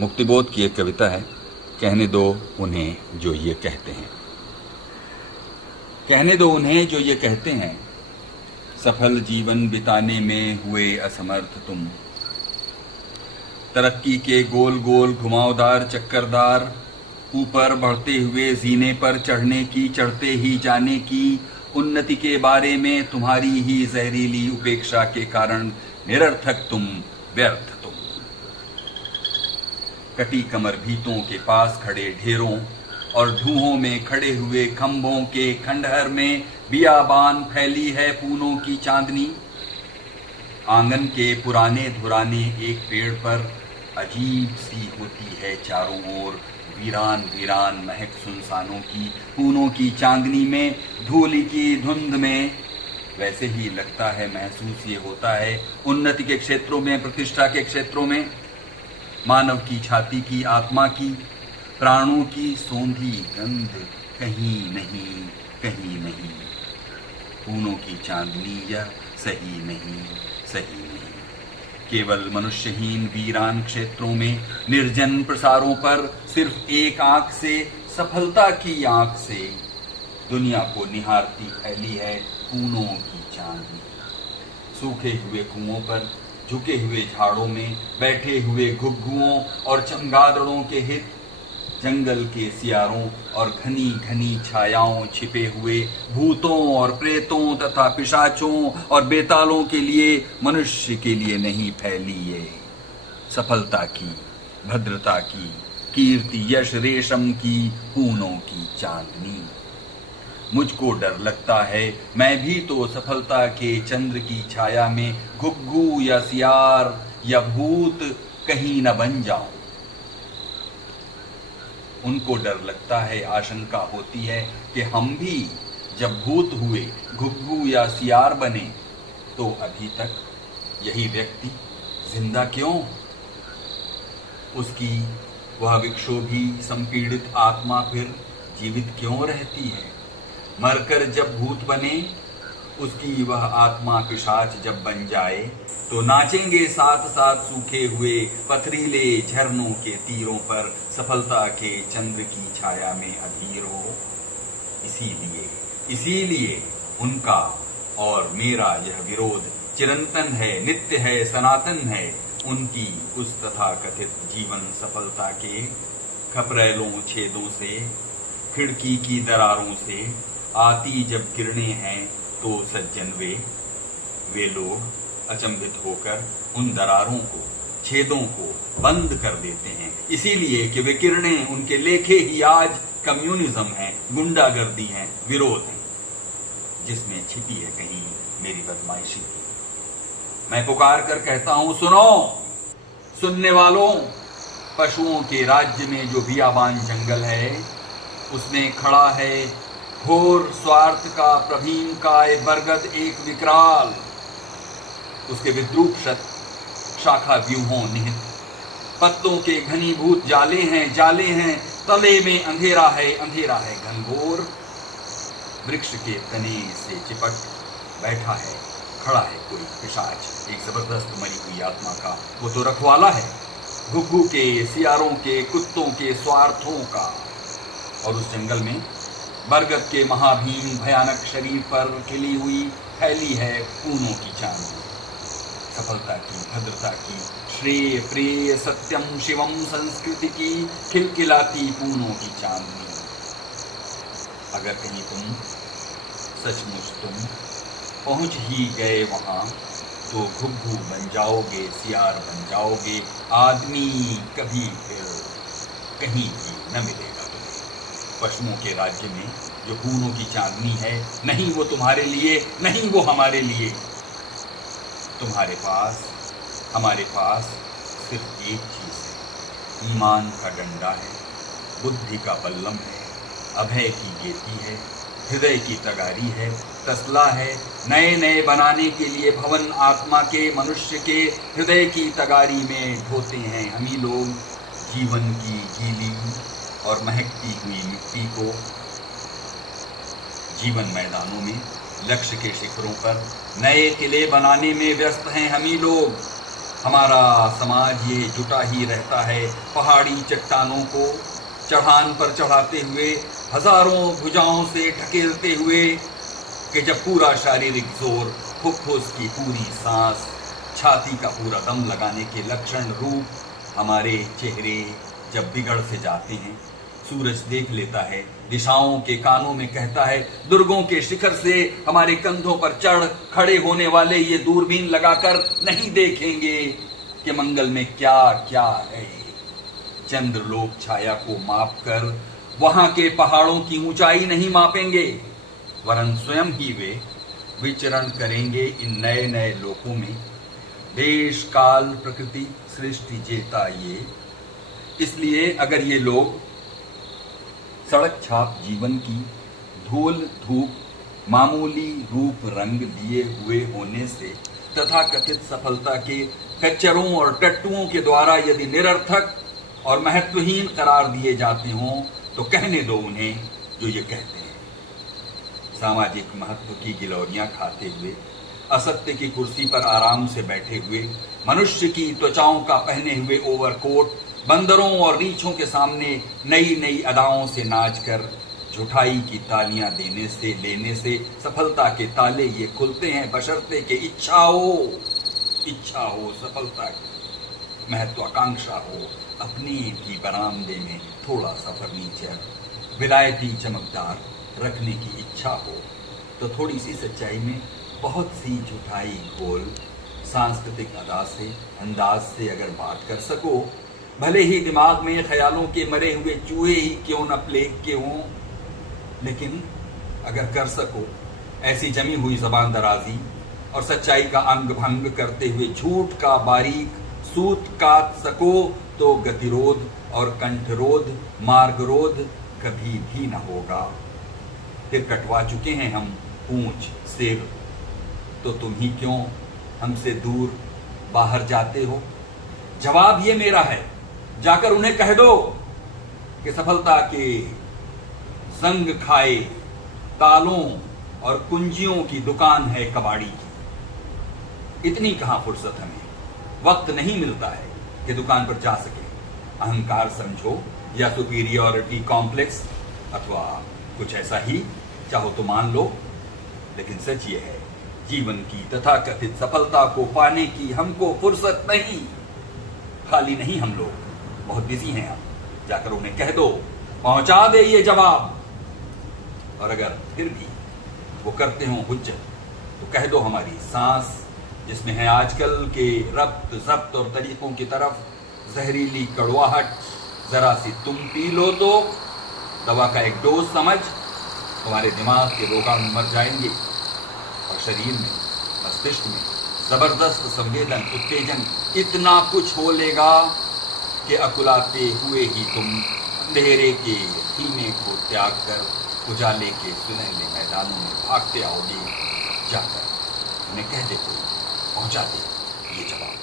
मुक्तिबोध की एक कविता है, कहने दो उन्हें जो ये कहते हैं। कहने दो उन्हें जो ये कहते हैं, सफल जीवन बिताने में हुए असमर्थ तुम। तरक्की के गोल गोल घुमावदार चक्करदार, ऊपर बढ़ते हुए जीने पर चढ़ने की, चढ़ते ही जाने की, उन्नति के बारे में तुम्हारी ही जहरीली उपेक्षा के कारण निरर्थक तुम, व्यर्थ तुम। कटी कमर भीतों के पास खड़े ढेरों और धुओं में खड़े हुए खंभों के खंडहर में बियाबान फैली है पूनों की चांदनी। आंगन के पुराने धुराने एक पेड़ पर अजीब सी होती है चारों ओर वीरान वीरान महक सुनसानों की, पूनों की चांदनी में, धूल की धुंध में। वैसे ही लगता है, महसूस ये होता है उन्नति के क्षेत्रों में, प्रतिष्ठा के क्षेत्रों में, मानव की छाती की, आत्मा की, प्राणों की सौंधी गंध कहीं नहीं, कहीं नहीं। पूनों की चांदनी यह सही नहीं, सही नहीं। केवल मनुष्यहीन वीरान क्षेत्रों में, निर्जन प्रसारों पर सिर्फ एक आंख से, सफलता की आंख से दुनिया को निहारती फैली है पूनों की चांदनी। सूखे हुए कुओं पर, झुके हुए झाड़ों में बैठे हुए घुग्गुओं और चमगादड़ों के हित, जंगल के सियारों और घनी घनी छायाओं छिपे हुए भूतों और प्रेतों तथा पिशाचों और बेतालों के लिए, मनुष्य के लिए नहीं फैली ये सफलता की, भद्रता की, कीर्ति यश रेशम की पूनों की चांदनी। मुझको डर लगता है मैं भी तो सफलता के चंद्र की छाया में घुग्गू या सियार या भूत कहीं न बन जाऊं। उनको डर लगता है, आशंका होती है कि हम भी जब भूत हुए, घुग्गू या सियार बने, तो अभी तक यही व्यक्ति जिंदा क्यों? उसकी वह विक्षोभी संपीड़ित आत्मा फिर जीवित क्यों रहती है? मरकर जब भूत बने, उसकी वह आत्मा पिशाच जब बन जाए, तो नाचेंगे साथ साथ सूखे हुए पथरीले झरनों के तीरों पर, सफलता के चंद्र की छाया में अधीर हो। इसीलिए उनका और मेरा यह विरोध चिरंतन है, नित्य है, सनातन है। उनकी उस तथाकथित जीवन सफलता के खपरेलों छेदों से, खिड़की की दरारों से आती जब किरणें हैं, तो सज्जन वे लोग अचंभित होकर उन दरारों को, छेदों को बंद कर देते हैं। इसीलिए कि वे किरणें उनके लेखे ही आज कम्युनिज्म है, गुंडागर्दी है, विरोध है, जिसमें छिपी है कहीं मेरी बदमाशी। मैं पुकार कर कहता हूं, सुनो सुनने वालों, पशुओं के राज्य में जो बियाबान जंगल है, उसमें खड़ा है घोर स्वार्थ का प्रभीम काय बरगद एक विकराल। उसके विद्रूप शाखा व्यूहों निहित पत्तों के घनीभूत जाले हैं, तले में अंधेरा है घनघोर। वृक्ष के तने से चिपट बैठा है, खड़ा है कोई पिशाच, एक जबरदस्त मरी हुई आत्मा का। वो तो रखवाला है घुग्गू के, सियारों के, कुत्तों के स्वार्थों का। और उस जंगल में बरगद के महाभीम भयानक शरीर पर खिली हुई फैली है पूनों की चांदनी। सफलता की, भद्रता की, श्रेय प्रेय सत्यम शिवम संस्कृति की खिलखिलाती पूनों की चांदनी। अगर कहीं तुम सचमुच पहुंच ही गए वहां, तो घुग्गू बन जाओगे, सियार बन जाओगे, आदमी कभी फिर कहीं भी न मिलेगा। पशुओं के राज्य में जो पूनों की चांदनी है, नहीं वो तुम्हारे लिए, नहीं वो हमारे लिए। तुम्हारे पास, हमारे पास सिर्फ एक चीज है, ईमान का डंडा है, बुद्धि का बल्लम है, अभय की गेती है, हृदय की तगारी है, तसला है। नए नए बनाने के लिए भवन आत्मा के, मनुष्य के हृदय की तगारी में ढोते हैं हम ही लोग जीवन की गीली और महकती हुई मिट्टी को। जीवन मैदानों में, लक्ष्य के शिखरों पर नए किले बनाने में व्यस्त हैं हम ही लोग। हमारा समाज ये जुटा ही रहता है पहाड़ी चट्टानों को चढ़ान पर चढ़ाते हुए, हजारों भुजाओं से ढकेलते हुए, कि जब पूरा शारीरिक जोर, फुफ्फुस की पूरी सांस, छाती का पूरा दम लगाने के लक्षण रूप हमारे चेहरे जब बिगड़ से जाते हैं, सूरज देख लेता है, दिशाओं के कानों में कहता है, दुर्गों के शिखर से हमारे कंधों पर चढ़ खड़े होने वाले ये दूरबीन लगाकर नहीं देखेंगे कि मंगल में क्या क्या है। चंद्रलोक छाया को मापकर वहां के पहाड़ों की ऊंचाई नहीं मापेंगे, वरन स्वयं ही वे विचरण करेंगे इन नए नए लोकों में। देश काल प्रकृति सृष्टि जेता ये, इसलिए अगर ये लोग सड़क छाप जीवन की धूल धूप मामूली रूप रंग लिए हुए होने से तथा कथित सफलता के खच्चरों और टट्टुओं के द्वारा यदि निरर्थक और महत्वहीन करार दिए जाते हों, तो कहने दो उन्हें जो ये कहते हैं। सामाजिक महत्व की गिलौरियां खाते हुए, असत्य की कुर्सी पर आराम से बैठे हुए, मनुष्य की त्वचाओं का पहने हुए ओवरकोट, बंदरों और रीछों के सामने नई नई अदाओं से नाचकर झुठाई की तालियां देने से लेने से सफलता के ताले ये खुलते हैं, बशर्ते के इच्छा हो सफलता की, महत्वाकांक्षा हो, अपने भी बरामदे में थोड़ा सा फर्नीचर विलायती चमकदार रखने की इच्छा हो, तो थोड़ी सी सच्चाई में बहुत सी झूठाई घोल सांस्कृतिक अंदाज से अगर बात कर सको, भले ही दिमाग में ख्यालों के मरे हुए चूहे ही क्यों न प्लेग के हों, लेकिन अगर कर सको ऐसी जमी हुई जबान दराजी और सच्चाई का अंग भंग करते हुए झूठ का बारीक सूत काट सको, तो गतिरोध और कंठरोध मार्गरोध कभी भी न होगा। फिर कटवा चुके हैं हम पूंछ सिर, तो तुम ही क्यों हमसे दूर बाहर जाते हो? जवाब ये मेरा है, जाकर उन्हें कह दो कि सफलता के संग खाए तालों और कुंजियों की दुकान है कबाड़ी की। इतनी कहां फुर्सत हमें, वक्त नहीं मिलता है कि दुकान पर जा सके। अहंकार समझो या सुपीरियरिटी कॉम्प्लेक्स अथवा कुछ ऐसा ही चाहो तो मान लो, लेकिन सच ये है जीवन की तथा कथित सफलता को पाने की हमको फुर्सत नहीं। खाली नहीं हम लोग, बहुत बिजी हैं हम। जाकर उन्हें कह दो, पहुंचा दे ये जवाब। और अगर फिर भी वो करते हो हुज्जत, तो कह दो हमारी सांस जिसमें है आजकल के रब्त जब्त और तरीकों की तरफ जहरीली कड़वाहट, जरा सी तुम पी लो तो दवा का एक डोज समझ तुम्हारे दिमाग के रोगाणु मर जाएंगे और शरीर में मस्तिष्क में जबरदस्त संवेदन उत्तेजन इतना कुछ हो लेगा कि अकुलाते हुए ही तुम अंधेरे के धीमे को त्याग कर उजाले के सुनहरे मैदानों में भागते आओगे। जाकर उन्हें कह दे, कोई पहुंचा दे ये जवाब।